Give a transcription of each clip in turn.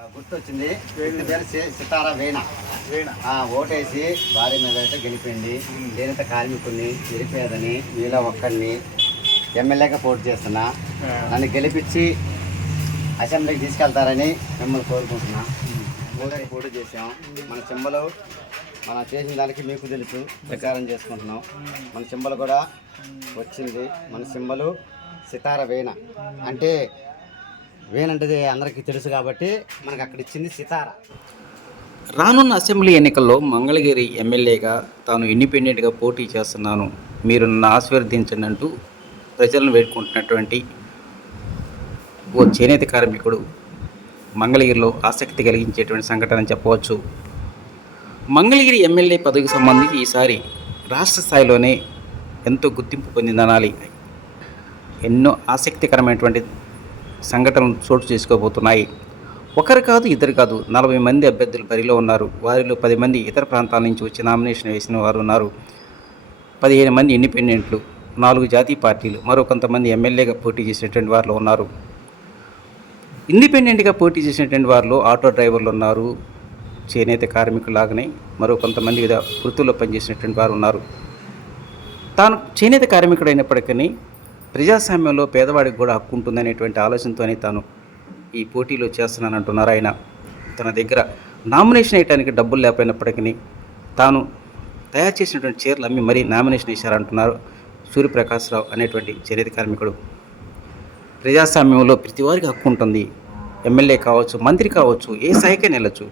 గుర్తు వచ్చింది వ్యక్తి పేరు సి- సితారా వేణ. ఓటేసి భార్య మీద అయితే గెలిపింది. నేనైతే కార్మికుడిని నిరుపేదని మీలో ఒక్కడిని ఎమ్మెల్యేగా పోటీ చేస్తున్నా. నన్ను గెలిపించి అసెంబ్లీకి తీసుకెళ్తారని మిమ్మల్ని కోరుకుంటున్నా. ఓటే పోటీ చేసాం మన సింబలు మనం చేసిన దానికి మీకు తెలుసు. ప్రచారం చేసుకుంటున్నాం. మన సింబల్ కూడా వచ్చింది. మన సింబలు సితార వేణ. అంటే వేణ అంటే అందరికీ తెలుసు కాబట్టి మనకు అక్కడ ఇచ్చింది సితార. రానున్న అసెంబ్లీ ఎన్నికల్లో మంగళగిరి ఎమ్మెల్యేగా తాను ఇండిపెండెంట్గా పోటీ చేస్తున్నాను. మీరు నన్ను ఆశీర్వదించండి అంటూ ప్రజలను వేడుకుంటున్నటువంటి ఓ చేనేత కార్మికుడు మంగళగిరిలో ఆసక్తి కలిగించేటువంటి సంఘటన చెప్పవచ్చు. మంగళగిరి ఎమ్మెల్యే పదవికి సంబంధించి ఈసారి రాష్ట్ర స్థాయిలోనే ఎంతో గుర్తింపు పొందిందనాలి. ఎన్నో ఆసక్తికరమైనటువంటి సంఘటనలు చోటు చేసుకోబోతున్నాయి. ఒకరు కాదు ఇద్దరు కాదు నలభై మంది అభ్యర్థులు బరిలో ఉన్నారు. వారిలో పది మంది ఇతర ప్రాంతాల నుంచి వచ్చి నామినేషన్ వేసిన వారు ఉన్నారు. పదిహేను మంది ఇండిపెండెంట్లు నాలుగు జాతీయ పార్టీలు మరో కొంతమంది ఎమ్మెల్యేగా పోటీ చేసినటువంటి వారిలో ఉన్నారు. ఇండిపెండెంట్గా పోటీ చేసినటువంటి వారిలో ఆటో డ్రైవర్లు ఉన్నారు. చేనేత కార్మికులాగానే మరో కొంతమంది వివిధ వృత్తుల్లో పనిచేసినటువంటి వారు ఉన్నారు. తాను చేనేత కార్మికుడైనప్పటికీ ప్రజాస్వామ్యంలో పేదవాడికి కూడా హక్కు ఉంటుందనేటువంటి ఆలోచనతోనే తాను ఈ పోటీలో చేస్తున్నానంటున్నారు ఆయన. తన దగ్గర నామినేషన్ వేయడానికి డబ్బులు లేకపోయినప్పటికీ తాను తయారు చేసినటువంటి చీరలు అమ్మి మరీ నామినేషన్ వేశారంటున్నారు సూర్యప్రకాశ్రావు అనేటువంటి చేనేత కార్మికుడు. ప్రజాస్వామ్యంలో ప్రతి వారికి హక్కు ఉంటుంది. ఎమ్మెల్యే కావచ్చు మంత్రి కావచ్చు ఏ స్థాయికైనా వెళ్ళచ్చు.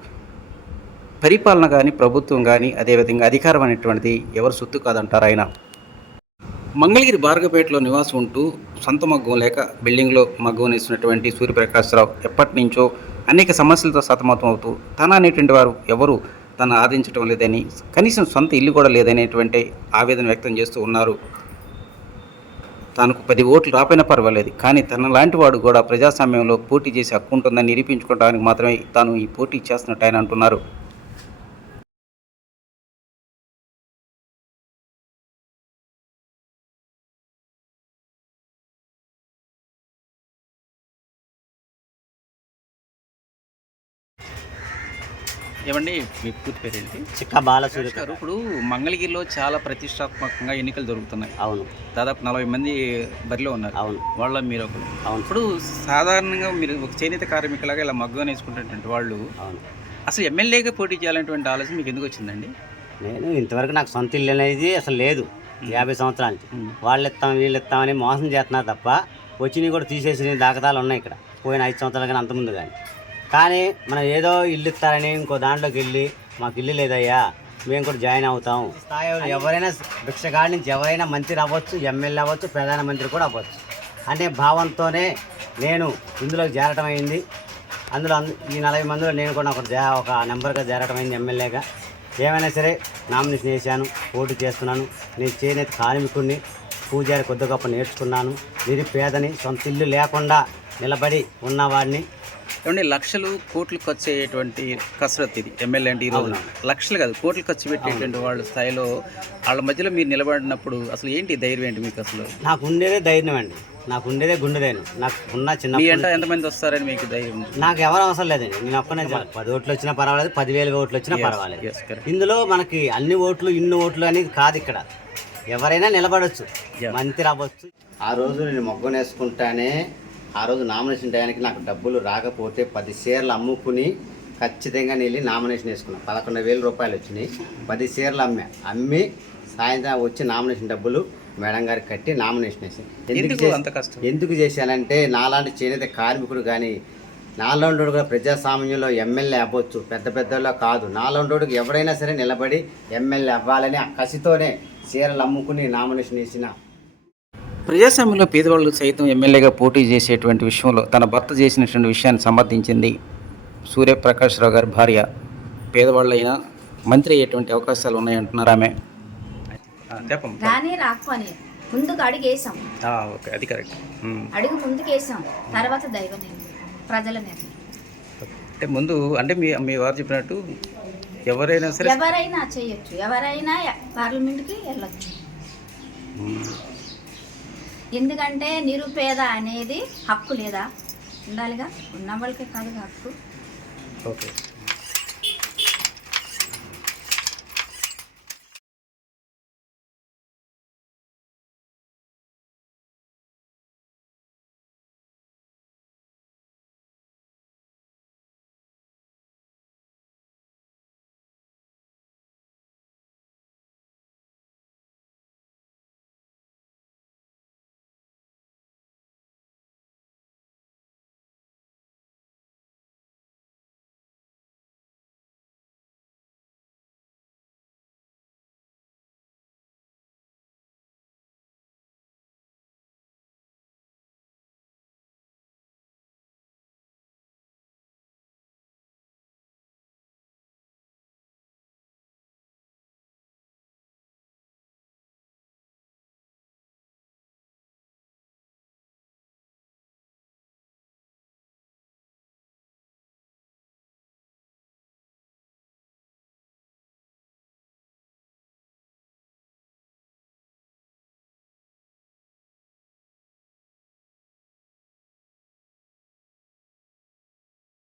పరిపాలన కానీ ప్రభుత్వం కానీ అదేవిధంగా అధికారం అనేటువంటిది ఎవరు సొత్తు కాదంటారు ఆయన. మంగళగిరి భార్గపేటలో నివాసం ఉంటూ సొంత మగ్గం లేక బిల్డింగ్లో మగ్గం వేసినటువంటి సూర్యప్రకాశ్రావు ఎప్పటి నుంచో అనేక సమస్యలతో సతమతం అవుతూ తన అనేటువంటి వారు ఎవరు తను ఆదించడం లేదని కనీసం సొంత ఇల్లు కూడా లేదనేటువంటి ఆవేదన వ్యక్తం చేస్తూ ఉన్నారు. తనకు పది ఓట్లు రాపోయినా పర్వాలేదు కానీ తన లాంటి వాడు కూడా ప్రజాస్వామ్యంలో పోటీ చేసి హక్కు ఉంటుందని నిరూపించుకోవడానికి మాత్రమే తాను ఈ పోటీ చేస్తున్నట్టు ఆయన అంటున్నారు. ఏమండి? మీ పూర్తి పేరు ఏంటి చిక్క బాలసూర్య గారు ఇప్పుడు మంగళగిరిలో చాలా ప్రతిష్టాత్మకంగా ఎన్నికలు జరుగుతున్నాయి. అవును. దాదాపు నలభై మంది బరిలో ఉన్నారు. అవును. వాళ్ళ మీరు ఒకరు అవును. ఇప్పుడు సాధారణంగా మీరు ఒక చేనేత కార్మికులాగా ఇలా మగ్గం వేసుకుంటున్నటువంటి వాళ్ళు అవును. అసలు ఎమ్మెల్యేగా పోటీ చేయాలనేటువంటి ఆలోచన మీకు ఎందుకు వచ్చిందండి? నేను ఇంతవరకు నాకు సొంత ఇల్లు అనేది అసలు లేదు. యాభై సంవత్సరాల నుంచి. మ్మ్. వాళ్ళు ఇస్తాం వీళ్ళు ఇస్తామని మోసం చేస్తున్నారు తప్ప వచ్చినవి కూడా తీసేసిన దాఖలాలు ఉన్నాయి ఇక్కడ. పోయిన ఐదు సంవత్సరాలు కానీ అంతకుముందు కానీ. కానీ మనం ఏదో ఇల్లు ఇస్తారని ఇంకో దాంట్లోకి వెళ్ళి మాకు ఇల్లు లేదయ్యా మేము కూడా జాయిన్ అవుతాం. స్థాయిలో ఎవరైనా భిక్షగాడి నుంచి ఎవరైనా మంత్రి అవ్వచ్చు ఎమ్మెల్యే అవ్వచ్చు ప్రధానమంత్రి కూడా అవ్వచ్చు. అనే భావంతోనే నేను ఇందులో చేరటం అయింది. అందులో అంద- ఈ నలభై మందిలో నేను కూడా ఒక జా ఒక నెంబర్గా చేరటం అయింది ఎమ్మెల్యేగా. ఏమైనా సరే నామినేషన్ వేసాను పోటీ చేస్తున్నాను. నేను చేనేత కార్మికుడిని పూజారి కొద్ది గొప్ప నేర్చుకున్నాను. నిరుపేదని సొంత ఇల్లు లేకుండా నిలబడి ఉన్నవాడిని. ఏమండి లక్షలు కోట్లు ఖర్చు అయ్యేటువంటి కసరత్ ఇది ఎమ్మెల్యే అంటే ఈరోజు లక్షలు కాదు కోట్లు ఖర్చు పెట్టేటువంటి వాళ్ళ స్థాయిలో వాళ్ళ మధ్యలో మీరు నిలబడినప్పుడు అసలు ఏంటి ధైర్యం ఏంటి మీకు అసలు? నాకు ఉండేదే ధైర్యం అండి. నాకు ఉండేదే గుండెదేను నాకు ఉన్న చిన్న మీ ఎంట ఎంతమంది వస్తారని మీకు ధైర్యం? నాకు ఎవరు అవసరం లేదండి. నేను ఒక్కనే చాలు. పది ఓట్లు వచ్చినా పర్వాలేదు పదివేలు ఓట్లు వచ్చినా పర్వాలేదు. Yes, correct. ఇందులో మనకి అన్ని ఓట్లు ఇన్ని ఓట్లు అనేది కాదు ఇక్కడ. ఎవరైనా నిలబడొచ్చు. Yeah. మంత్రి అవ్వచ్చు. ఆ రోజు నేను మొగ్గం వేసుకుంటానే ఆ రోజు నామినేషన్ టయానికి నాకు డబ్బులు రాకపోతే పది షేర్లు అమ్ముకుని ఖచ్చితంగా వెళ్ళి నామినేషన్ వేసుకున్నాను పదకొండు వేల రూపాయలు వచ్చినాయి. పది షేర్లు అమ్మా. అమ్మి సాయంత్రం వచ్చి నామినేషన్ డబ్బులు మేడం గారికి కట్టి నామినేషన్ వేసాను ఎందుకు ఎందుకు చేసా- అంత కష్టం? ఎందుకు చేశానంటే నాలాంటి చేనేత కార్మికుడు కానీ నాలోండోడు కూడా ప్రజాస్వామ్యంలో ఎమ్మెల్యే అవ్వచ్చు పెద్ద పెద్దలో కాదు. నాలోండోడికి ఎవరైనా సరే నిలబడి ఎమ్మెల్యే అవ్వాలని ఆ కసితోనే చీరలు అమ్ముకుని నామినేషన్ వేసిన ప్రజాస్వామ్యంలో పేదవాళ్ళు సైతం ఎమ్మెల్యేగా పోటీ చేసేటువంటి విషయంలో తన భర్త చేసినటువంటి విషయాన్ని సమర్థించింది సూర్యప్రకాశ్రావు గారి భార్య. పేదవాళ్ళైనా మంత్రి అయ్యేటువంటి అవకాశాలు ఉన్నాయంటున్నారు ఆమె. చెప్పండి రాని రాకపోని ముందుకు అడుగు వేసాం ఓకే అది కరెక్ట్. అడుగు ముందుకు వేసాం తర్వాత దైవ నిర్ణయం ప్రజల నిర్ణయం. అంటే ముందు అంటే మీ మీ వారు చెప్పినట్టు ఎవరైనా సరే ఎవరైనా చేయొచ్చు. ఎవరైనా పార్లమెంట్కి వెళ్ళొచ్చు. ఎందుకంటే నిరుపేద అనేది హక్కు లేదా? ఉండాలిగా? ఉన్న వాళ్ళకే కాదు హక్కు. ఓకే.